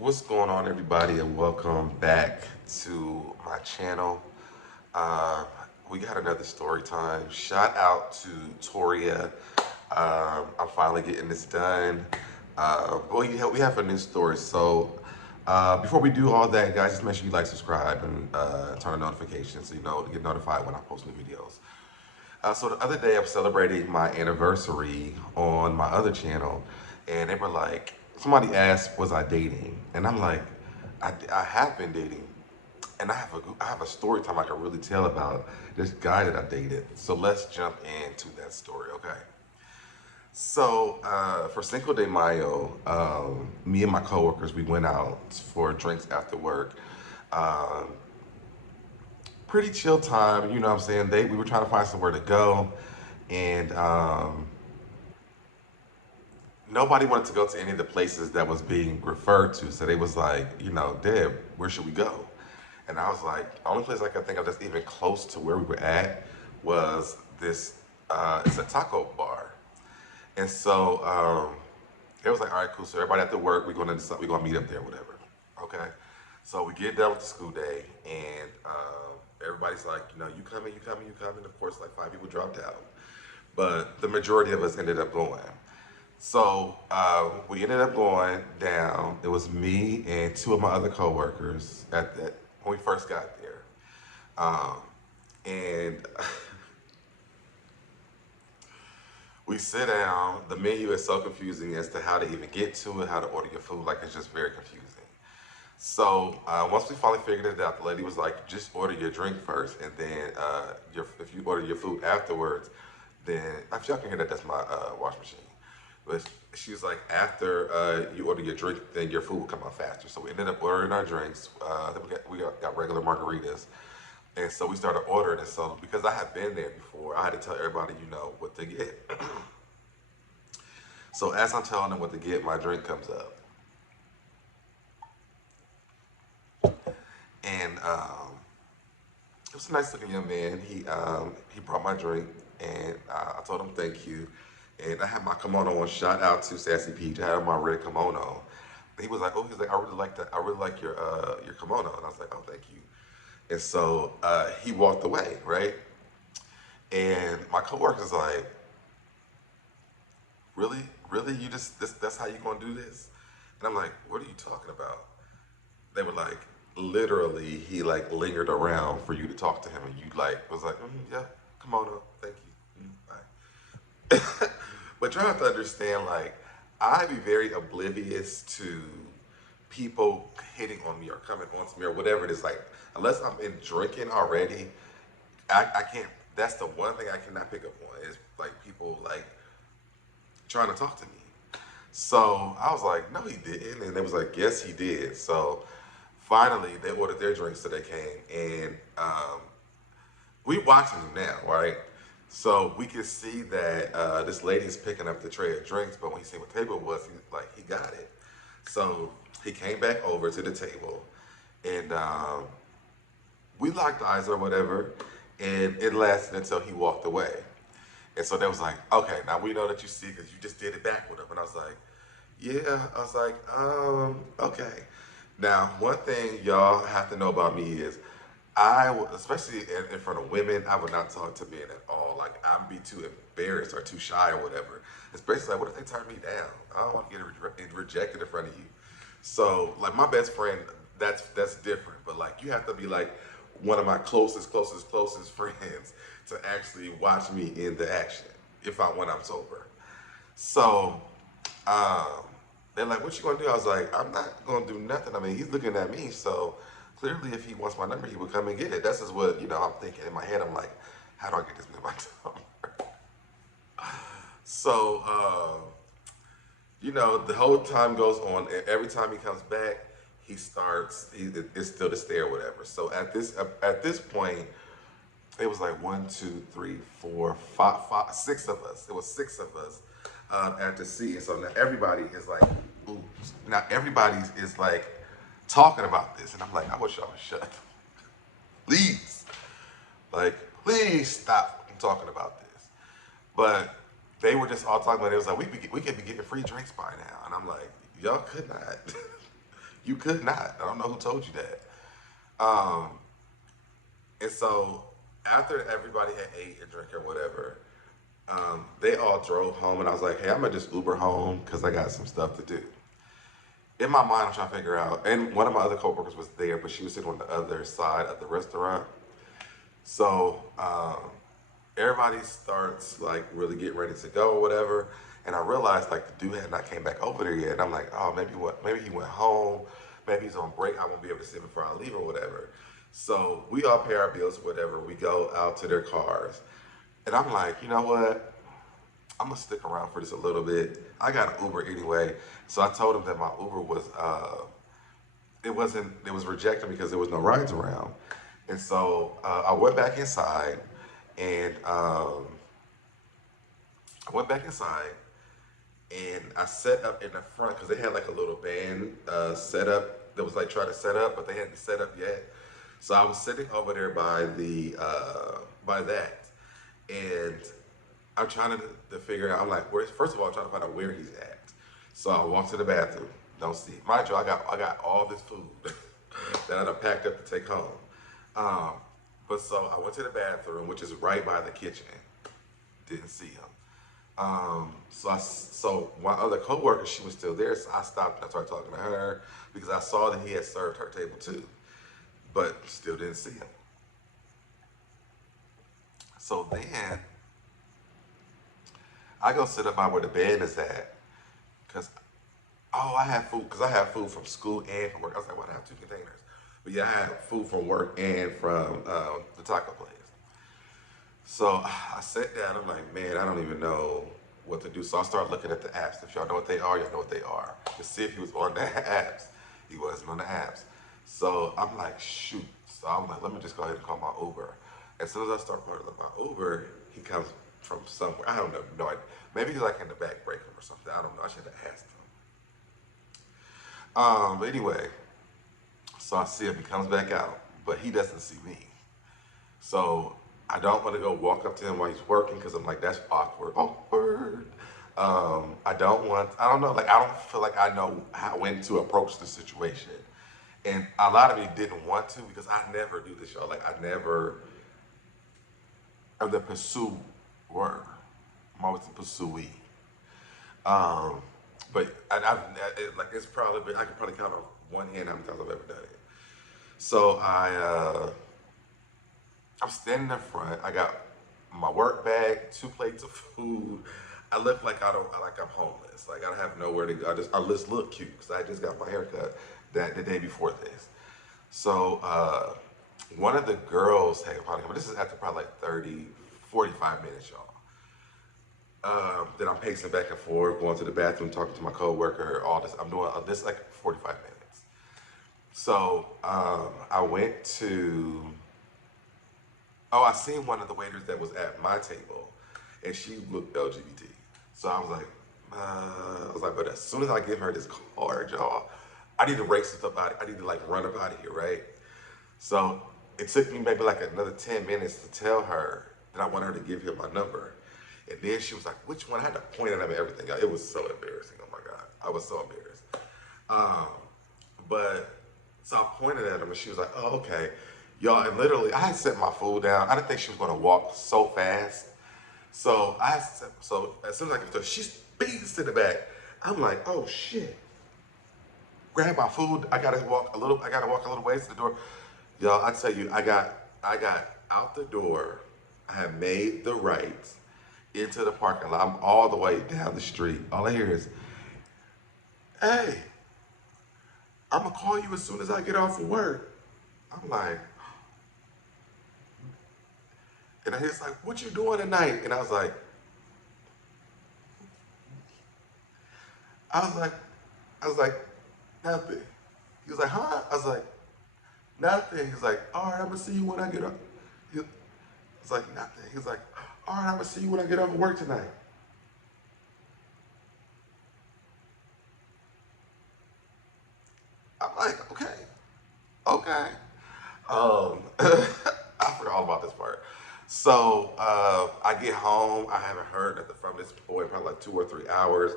What's going on, everybody, and welcome back to my channel. Uh, we got another story time. Shout out to Toria. I'm finally getting this done. We have a new story. Before we do all that, guys, just make sure you like, subscribe, and turn on notifications so you know to get notified when I post new videos. So the other day, I was celebrating my anniversary on my other channel, and they were like, somebody asked, "Was I dating?" And I'm like, "I have been dating, and I have a story time I can really tell about this guy that I dated." So let's jump into that story, okay? For Cinco de Mayo, me and my coworkers we went out for drinks after work. Um, Pretty chill time, you know what I'm saying? We were trying to find somewhere to go, and nobody wanted to go to any of the places that was being referred to. So they was like, Deb, where should we go? And I was like, the only place I could think of that's even close to where we were at was this. It's a taco bar, and it was like, all right, cool. So everybody after work, we're gonna meet up there, whatever. Okay. So we get done with the school day, and everybody's like, you coming, you coming, you coming. Of course, like five people dropped out, but the majority of us ended up going. We ended up going down. It was me and two of my other coworkers at that when we first got there. Um, and we sit down. The menu is so confusing as to how to even get to it, how to order your food. Like it's just very confusing. Once we finally figured it out, the lady was like, "Just order your drink first, and then if you order your food afterwards, then if y'all can hear that, that's my wash machine." But she was like, "After you order your drink, then your food will come out faster." So we ended up ordering our drinks. Then got regular margaritas, and so we started ordering. And so because I had been there before, I had to tell everybody, what to get. So as I'm telling them what to get, my drink comes up. And it was a nice looking young man. He brought my drink, and I told him thank you. And I had my kimono on. Shout out to Sassy Peach. I had my red kimono. And he was like, "Oh, he's like, I really like that. I really like your kimono." And I was like, "Oh, thank you." And so he walked away, right? And my coworker's like, "Really, really? You just that's how you gonna do this?" And I'm like, "What are you talking about?" They were like, literally, he like lingered around for you to talk to him, and you like was like, "Yeah, come on up, thank you, bye." But you have to understand, like, I be very oblivious to people hitting on me or coming on to me or whatever it is. Like, unless I'm in drinking already, I can't. That's the one thing I cannot pick up on is like people like trying to talk to me. So I was like, "No, he didn't," and they was like, "Yes, he did." So finally, they ordered their drinks, so they came, and we watching them now, right? So we could see that this lady's picking up the tray of drinks, but when he seen what table it was, he got it. So he came back over to the table, and we locked eyes or whatever, and it lasted until he walked away. And so they was like, "Okay, now we know that you see because you just did it back with him." And I was like, "Yeah." I was like, okay. Now, one thing y'all have to know about me is especially in front of women, I would not talk to men at all. Like, I'd be too embarrassed or too shy or whatever. Especially, like, what if they turn me down? I don't want to get rejected in front of you. So, like, my best friend, that's different. But, like, you have to be, like, one of my closest friends to actually watch me in the action when I'm sober. So, um, they're like, "What you gonna do?" I was like, "I'm not gonna do nothing. I mean, he's looking at me, so clearly, if he wants my number, he would come and get it." That's just what I'm thinking in my head. I'm like, "How do I get this man my number?" So, the whole time goes on. And every time he comes back, he starts. It's still the stare, or whatever. So at this point, it was like one, two, three, four, five, six of us. It was six of us at the seat. And so now everybody is like, oops. Now everybody is like talking about this. And I'm like, I wish y'all would shut up. Please. Like, please stop talking about this. But they were just all talking about it. It was like, we could be getting free drinks by now. And I'm like, y'all could not. You could not. I don't know who told you that. Um, and so after everybody had ate and drank or whatever, they all drove home, and I was like, "Hey, I'm gonna just Uber home because I got some stuff to do." In my mind, I'm trying to figure out. And one of my other coworkers was there, but she was sitting on the other side of the restaurant. So everybody starts like really getting ready to go or whatever. And I realized like the dude had not came back over there yet. And I'm like, oh, maybe what? Maybe he went home. Maybe he's on break. I won't be able to see him before I leave or whatever. So we all pay our bills or whatever. We go out to their cars. And I'm like, you know what? I'm gonna stick around for this a little bit. I got an Uber anyway. So I told him that my Uber was it was rejected because there was no rides around. And so I went back inside and I went back inside and I set up in the front because they had like a little band set up that was like trying to set up, but they hadn't set up yet. So I was sitting over there by the by that, and I'm trying to figure out. I'm like, where's first of all, I'm trying to find out where he's at. So I walk to the bathroom, don't see. Mind you, I got all this food that I done packed up to take home. Um, but so I went to the bathroom, which is right by the kitchen. Didn't see him. So my other coworker, she was still there, so I stopped and I started talking to her because I saw that he had served her table too, but still didn't see him. So then I go sit up by where the bed is at, cause I had food, cause I have food from school and from work. I was like, well, I have two containers, but yeah, I have food from work and from the taco place. So I sat down. I'm like, man, I don't even know what to do. So I started looking at the apps. If y'all know what they are, y'all know what they are. To see if he was on the apps. He wasn't on the apps. So I'm like, shoot. So I'm like, let me just go ahead and call my Uber. As soon as I start calling my Uber, he comes from somewhere. I don't know. No idea. Maybe he's like in the back break room or something. I don't know. I should have asked him. But anyway, so I see him. He comes back out, but he doesn't see me. So I don't want to go walk up to him while he's working because I'm like, that's awkward. Awkward. I don't know, like, I don't feel like I know when to approach the situation. And a lot of me didn't want to because I never do this, y'all. Like, I never am the pursuer. I'm always the pursuee. Um, but like, it's probably been, I can probably count on one hand how many times I've ever done it. So I'm standing in front. I got my work bag, two plates of food. I look like I'm homeless. Like I don't have nowhere to go. I just look cute because I just got my haircut the day before this. So one of the girls had probably come. This is after probably like 30, 45 minutes, y'all. Then I'm pacing back and forth, going to the bathroom, talking to my coworker, all this. I'm doing this like 45 minutes. So I went to. Oh, I seen one of the waiters that was at my table, and she looked LGBT. So I was like, but as soon as I give her this card, y'all, I need to race stuff out. I need to like run up out of here, right? So it took me maybe like another 10 minutes to tell her that I want her to give him my number. And then she was like, which one? I had to point at him and everything. It was so embarrassing. Oh my God. I was so embarrassed. Um, but so I pointed at him and she was like, oh, okay. Y'all, and literally, I had set my food down. I didn't think she was gonna walk so fast. So so as soon as I get to her, she speeds to the back. I'm like, oh shit. Grab my food. I gotta walk a little ways to the door. Y'all, I tell you, I got out the door. I have made the right into the parking lot. I'm all the way down the street. All I hear is, hey, I'm gonna call you as soon as I get off of work. I'm like, and he's like, what you doing tonight? And I was like, I was like, nothing. He was like, huh? I was like, nothing. He's like, all right, I'm gonna see you when I get up. He was like, nothing. He was like, all right, I'm gonna see you when I get off of work tonight. I'm like, okay, okay. I forgot all about this part. So I get home. I haven't heard nothing from this boy in probably like 2 or 3 hours.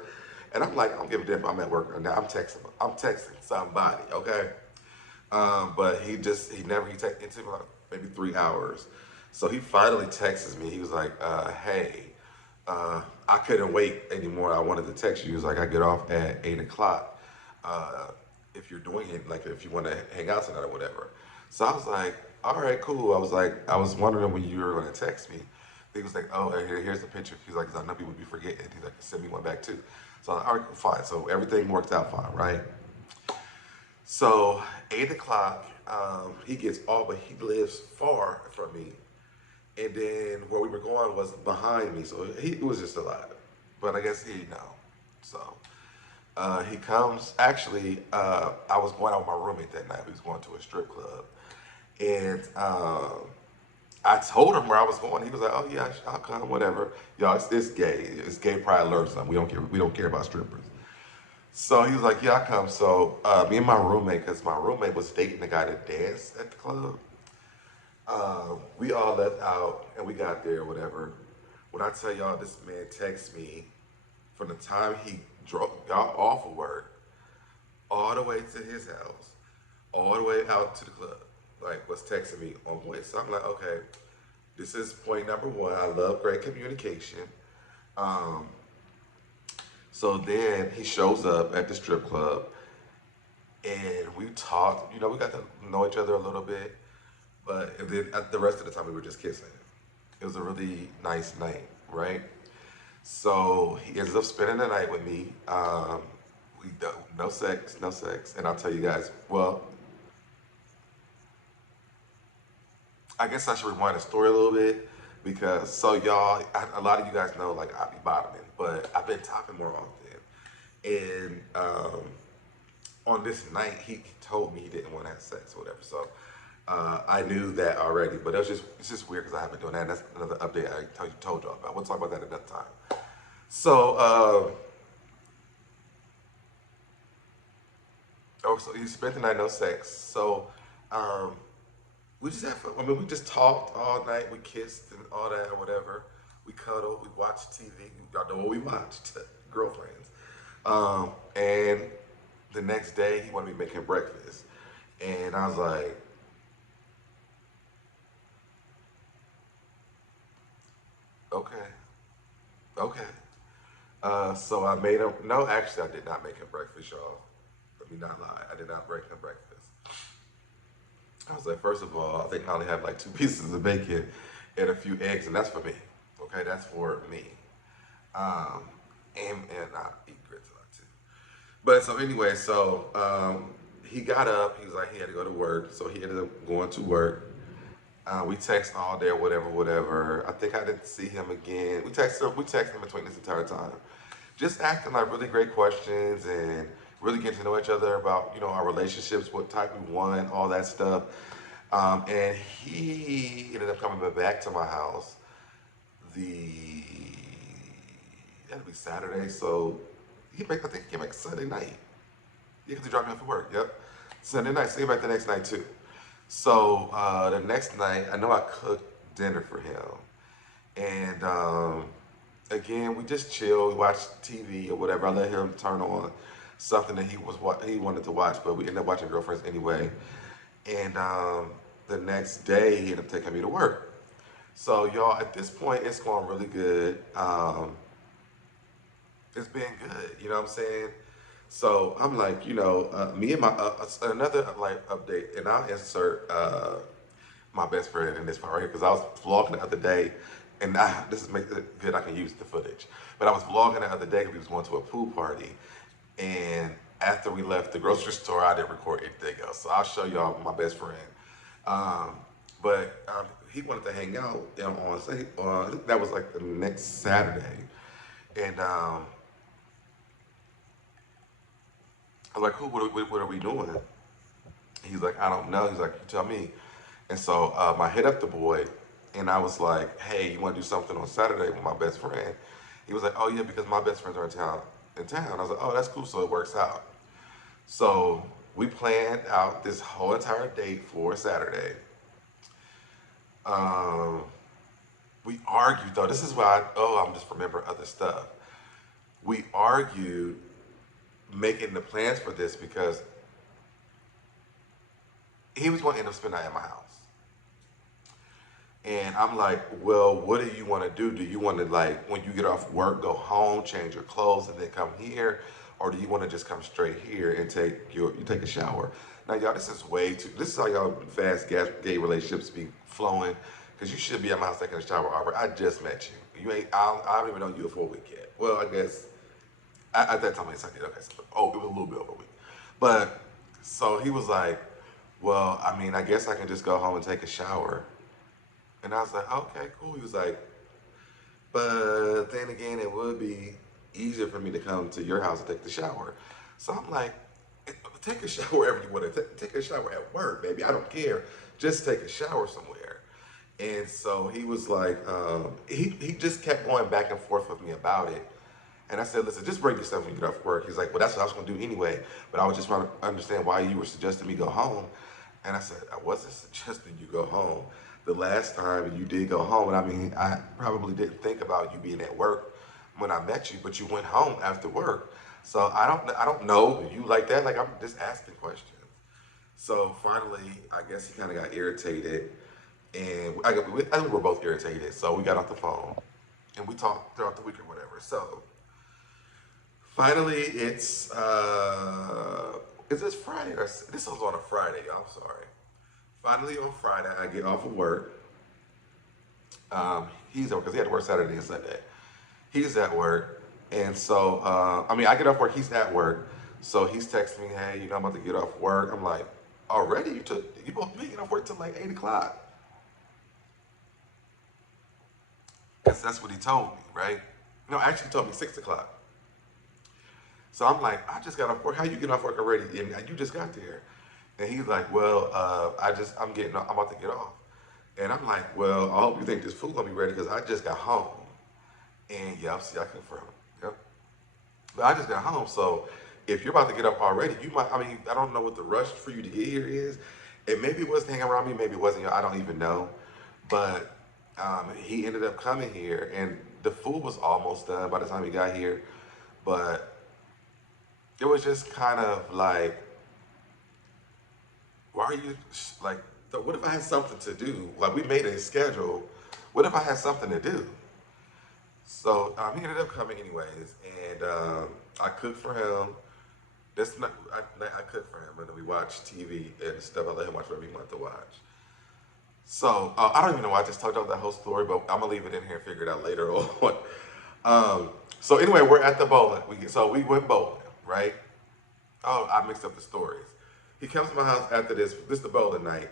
And I'm like, I don't give a damn if I'm at work or not. I'm texting somebody, okay? But he it took like maybe 3 hours. So he finally texts me. He was like, hey, I couldn't wait anymore. I wanted to text you. He was like, I get off at 8 o'clock. Uh, if you're doing it, like if you want to hang out tonight or whatever. So I was like, all right, cool. I was wondering when you were going to text me. He was like, oh, here's the picture. He's like, 'cause I know people be forgetting. He's like, send me one back too. So I'm like, all right, cool, fine. So everything worked out fine, right? So 8 o'clock, he gets off, but he lives far from me. And then where we were going was behind me, so it was just a lot. But I guess he didn't know. So he comes. Actually, I was going out with my roommate that night. We was going to a strip club, and I told him where I was going. He was like, "Oh yeah, I'll come, whatever." Y'all, it's gay. It's gay pride alert or something. We don't care. We don't care about strippers. So he was like, "Yeah, I come." So me and my roommate, because my roommate was dating the guy that danced at the club. We all left out and we got there, whatever. When I tell y'all, this man texts me from the time he got off of work all the way to his house, all the way out to the club. Like, was texting me on point. So I'm like, okay, this is point number one. I love great communication. Um, so then he shows up at the strip club and we talked. We got to know each other a little bit. But then the rest of the time we were just kissing. It was a really nice night, right? So he ends up spending the night with me. No sex, no sex. And I'll tell you guys, well, I guess I should rewind the story a little bit because so y'all, a lot of you guys know like I be bottoming, but I've been topping more often. And on this night, he told me he didn't want to have sex or whatever. So I knew that already, but it's just weird because I haven't been doing that. And that's another update I told y'all about. We'll talk about that another time. So, so he spent the night no sex. So, um, we just had fun. I mean, we just talked all night. We kissed and all that or whatever. We cuddled. We watched TV. Y'all know what we watched. Girlfriends. And the next day, he wanted me making breakfast. And I was like, okay, okay. So I made him. No, actually, I did not make him breakfast, y'all. Let me not lie. I did not break him breakfast. I was like, first of all, I think I only have like two pieces of bacon and a few eggs, and that's for me. Okay, that's for me. Um, and I eat grits a lot too. But so anyway, he got up. He was like he had to go to work, so he ended up going to work. We text all day or whatever, whatever. I think I didn't see him again. We texted in between this entire time, just asking like really great questions and really getting to know each other about our relationships, what type we want, all that stuff. And he ended up coming back to my house the that'll be Saturday. So I think he came back Sunday night. Yeah, because he dropped me off at work. Yep, Sunday night. So he came back the next night too. So the next night, I know I cooked dinner for him, and again we just chilled, we watched TV or whatever. I let him turn on something that he wanted to watch, but we ended up watching Girlfriends anyway. And the next day, he ended up taking me to work. So y'all, at this point, it's going really good. It's been good. You know what I'm saying? So I'm like, me and my another like update, and I'll insert my best friend in this part right here because I was vlogging the other day, and this is make it good. I can use the footage, but I was vlogging the other day. We was going to a pool party, and after we left the grocery store, I didn't record anything else. So I'll show y'all my best friend. Um, but he wanted to hang out on say I think that was like the next Saturday, and I was like, "Who? What are we doing?" He's like, "I don't know." He's like, "You tell me." And so I hit up the boy, and I was like, "Hey, you want to do something on Saturday with my best friend?" He was like, "Oh yeah, because my best friends are in town." I was like, "Oh, that's cool." So it works out. So we planned out this whole entire date for Saturday. Um, we argued though. This is why I'm just remembering other stuff. we argued making the plans for this because he was going to end up spending the night at my house. And I'm like, well, what do you want to do? Do you want to, like, when you get off work, go home, change your clothes, and then come here? Or do you want to just come straight here and you take a shower? Now, y'all, this is way too, this is how y'all fast gay relationships be flowing. Because you should be at my house taking a shower, Aubrey. I just met you. I don't even know you for a week yet. Well, I guess, at that time, I said, okay, so, it was a little bit over a week. But, so he was like, well, I mean, I guess I can just go home and take a shower. And I was like, okay, cool. He was like, but then again, it would be easier for me to come to your house and take the shower. So I'm like, take a shower wherever you want to. Take a shower at work, baby. I don't care. Just take a shower somewhere. And so he was like, he just kept going back and forth with me about it. And I said, listen, just bring your stuff when you get off work. He's like, well, that's what I was going to do anyway. But I was just trying to understand why you were suggesting me go home. And I said, I wasn't suggesting you go home. The last time you did go home, and I mean, I probably didn't think about you being at work when I met you, but you went home after work. So I don't know you like that. Like, I'm just asking questions. So finally, I guess he kind of got irritated, and I think we were both irritated. So we got off the phone, and we talked throughout the week or whatever. So finally, is this Friday or this was on a Friday? I'm sorry. Finally, on Friday, I get off of work. He's at work because he had to work Saturday and Sunday. He's at work, and so I get off work. He's at work, so he's texting me, "Hey, I'm about to get off work." I'm like, "Already? You both me get off work till like 8 o'clock?" Because that's what he told me, right? No, actually, he told me 6 o'clock. So I'm like, I just got off work. How you get off work already? And you just got there. And he's like, well, I'm about to get off. And I'm like, well, I hope you think this food gonna be ready because I just got home. And yep, see, I confirm. Yep. But I just got home, so if you're about to get up already, you might, I don't know what the rush for you to get here is. And maybe it was hanging around me, maybe it wasn't, I don't even know. But he ended up coming here, and the food was almost done by the time he got here. But it was just kind of like, why are you like? What if I had something to do? Like, we made a schedule. What if I had something to do? So he ended up coming anyways, and I cooked for him. I cooked for him, and then we watched TV and stuff. I let him watch whatever he wanted to watch. So I don't even know why I just talked about that whole story, but I'm gonna leave it in here and figure it out later on. So anyway, we're at the bowling. We went bowling, right? Oh, I mixed up the stories. He comes to my house after this. This is the bowling night.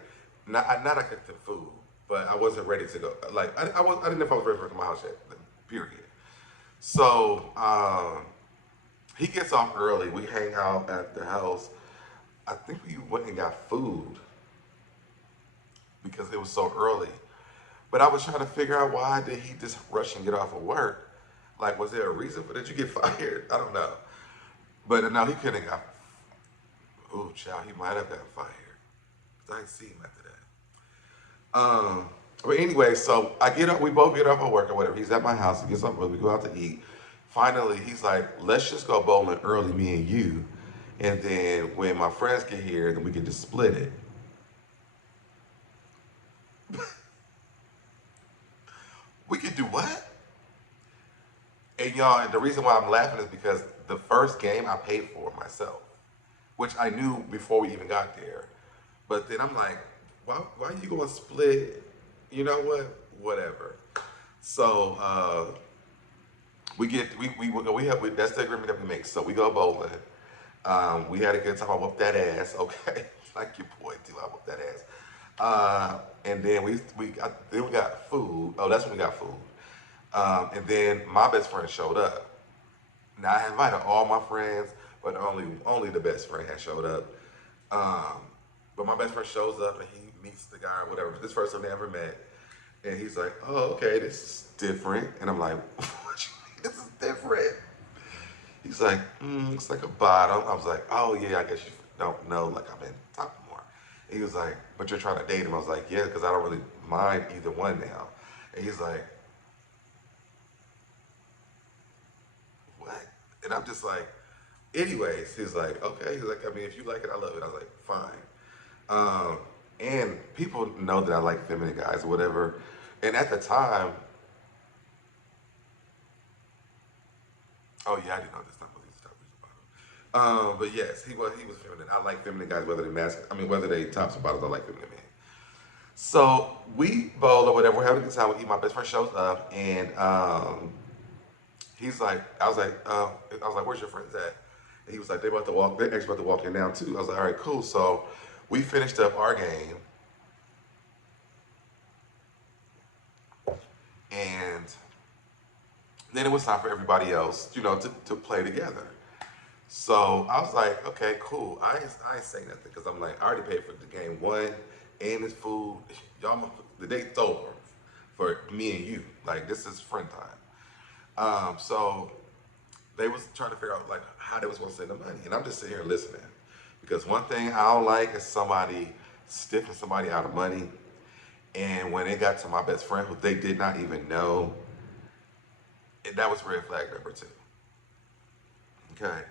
Not I cooked him food, but I wasn't ready to go. Like I didn't know if I was ready to come to my house yet. Period. So he gets off early. We hang out at the house. I think we went and got food because it was so early. But I was trying to figure out why did he just rush and get off of work? Like, was there a reason for did you get fired? I don't know. But no, he couldn't have got. Oh, child, he might have got fired. I didn't see him after that. But anyway, so I get up. We both get off of work or whatever. He's at my house. He gets up. We go out to eat. Finally, he's like, "Let's just go bowling early, me and you, and then when my friends get here, then we can just split it." We could do what? And y'all, and the reason why I'm laughing is because the first game I paid for myself, which I knew before we even got there. But then I'm like, why are you going to split? You know what? Whatever. So that's the agreement that we make. So we go bowling. We had a good time. I whooped that ass. Okay, like your boy too. I whooped that ass. And then then we got food. Oh, that's when we got food. And then my best friend showed up. Now I invited all my friends, but only the best friend had showed up. But my best friend shows up and he meets the guy or whatever. This person they ever met, and he's like, "Oh, okay, this is different." And I'm like, "What you mean this is different?" He's like, "It's like a bottom." I was like, "Oh yeah, I guess you don't know, like I'm in top more." And he was like, "But you're trying to date him?" I was like, "Yeah, because I don't really mind either one now." And he's like, "What?" And I'm just like, anyways, he's like, okay. He's like, I mean, if you like it, I love it. I was like, fine. Um, and people know that I like feminine guys or whatever. And at the time, oh yeah, I didn't know this time. But yes, he was feminine. I like feminine guys, whether they whether they tops or bottoms. I like feminine men. So we bowl or whatever. We're having a good time. We eat. My best friend shows up, and he's like, I was like, where's your friends at? And he was like, they about to walk. They're actually about to walk in now too. I was like, all right, cool. So we finished up our game, and then it was time for everybody else, to play together. So I was like, okay, cool. I ain't saying nothing because I'm like, I already paid for the game one and this food. The date's over for me and you. Like, this is friend time. So they was trying to figure out like how they was gonna send the money, and I'm just sitting here listening because one thing I don't like is somebody stiffing somebody out of money. And when it got to my best friend, who they did not even know, that was red flag number two. Okay.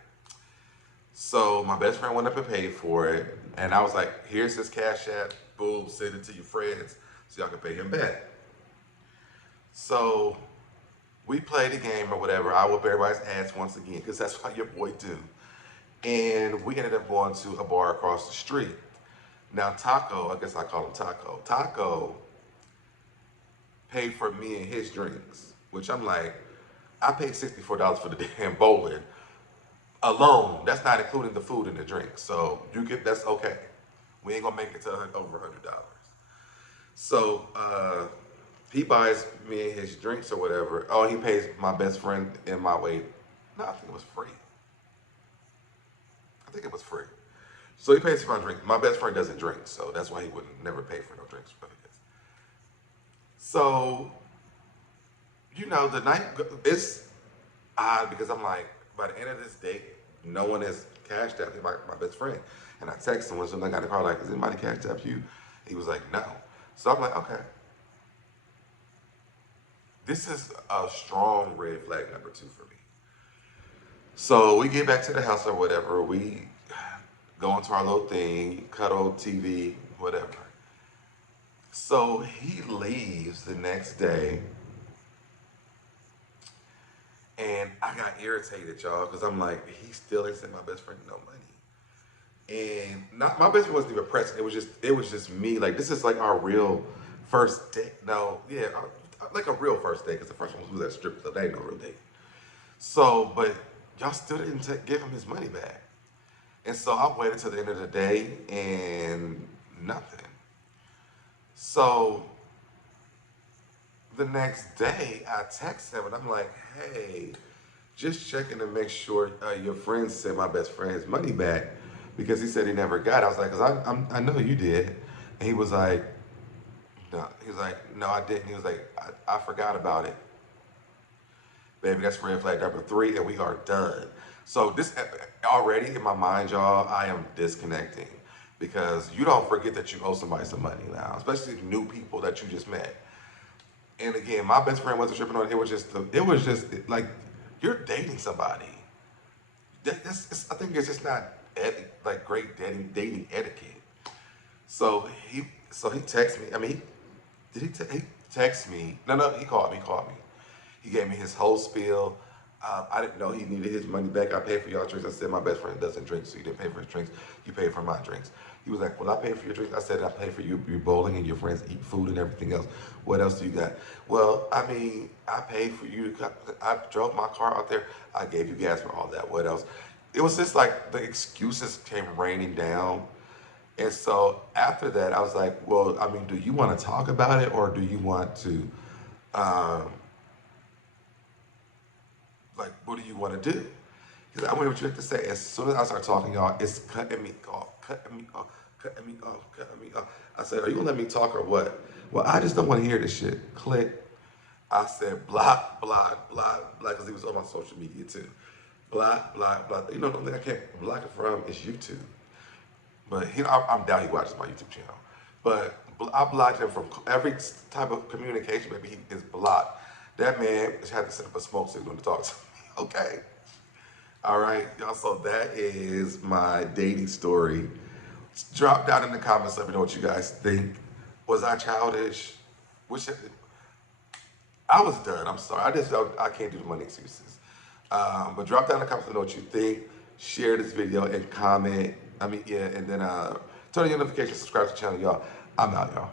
So my best friend went up and paid for it, and I was like, "Here's his cash app. Boom, send it to your friends so y'all can pay him back." So we played the game or whatever. I whoop everybody's ass once again because that's what your boy do. And we ended up going to a bar across the street. Now Taco, I guess I call him Taco. Taco paid for me and his drinks, which I'm like, I paid $64 for the damn bowling alone. That's not including the food and the drink. So that's okay. We ain't gonna make it to over $100. So he buys me and his drinks or whatever. Oh, he pays my best friend in my way. No, I think it was free. I think it was free. So he pays for my drink. My best friend doesn't drink, so that's why he would never pay for no drinks. So, the night it's odd because I'm like, by the end of this date, no one has cashed out my best friend. And I texted him when I got in the car, like, is anybody cashed out you? He was like, no. So I'm like, okay. This is a strong red flag number two for me. So we get back to the house or whatever. We go into our little thing, cuddle TV, whatever. So he leaves the next day, and I got irritated, y'all, because I'm like, he still ain't sent my best friend no money. And not my best friend wasn't even present. It was just me. Like, this is like our real first date. No, yeah, like a real first date, because the first one was at strip, so they ain't no real date. So, but y'all still didn't give him his money back. And so I waited till the end of the day and nothing. So the next day I text him and I'm like, hey, just checking to make sure your friend sent my best friend his money back because he said he never got it. I was like, because I know you did. And he was like, no. He was like, no, I didn't. He was like, I forgot about it. Baby, that's red flag number three, and we are done. So this already in my mind, y'all, I am disconnecting because you don't forget that you owe somebody some money now, especially new people that you just met. And again, my best friend wasn't tripping on it. It was just like you're dating somebody. I think it's just not like great dating etiquette. So he texted me. I mean, he text me? No, he called me. He gave me his whole spiel. I didn't know he needed his money back. I paid for y'all drinks. I said my best friend doesn't drink, so you didn't pay for his drinks. You paid for my drinks. He was like, well, I paid for your drinks. I said I paid for your bowling and your friends eat food and everything else. What else do you got? Well, I mean, I paid for you. I drove my car out there. I gave you gas for all that. What else? It was just like the excuses came raining down. And so after that, I was like, well, I mean, do you want to talk about it or do you want to, um, like, what do you want to do? Because I wonder what you have to say. As soon as I start talking, y'all, it's cutting me off, cutting me off, cutting me off, cutting me off. I said, are you going to let me talk or what? Well, I just don't want to hear this shit. Click. I said, block, block, block, block, because he was on my social media too. Block, block, block. You know, the only thing I can't block it from is YouTube. But I'm doubt he watches my YouTube channel. But I blocked him from every type of communication. Maybe he is blocked. That man had to set up a smoke signal to talk to me. Okay. All right, y'all. So that is my dating story. Drop down in the comments. Let me know what you guys think. Was I childish? Which I was done. I'm sorry. I can't do the money excuses. But drop down in the comments. Let me know what you think. Share this video and comment. I mean, yeah, and then turn on your notifications. Subscribe to the channel, y'all. I'm out, y'all.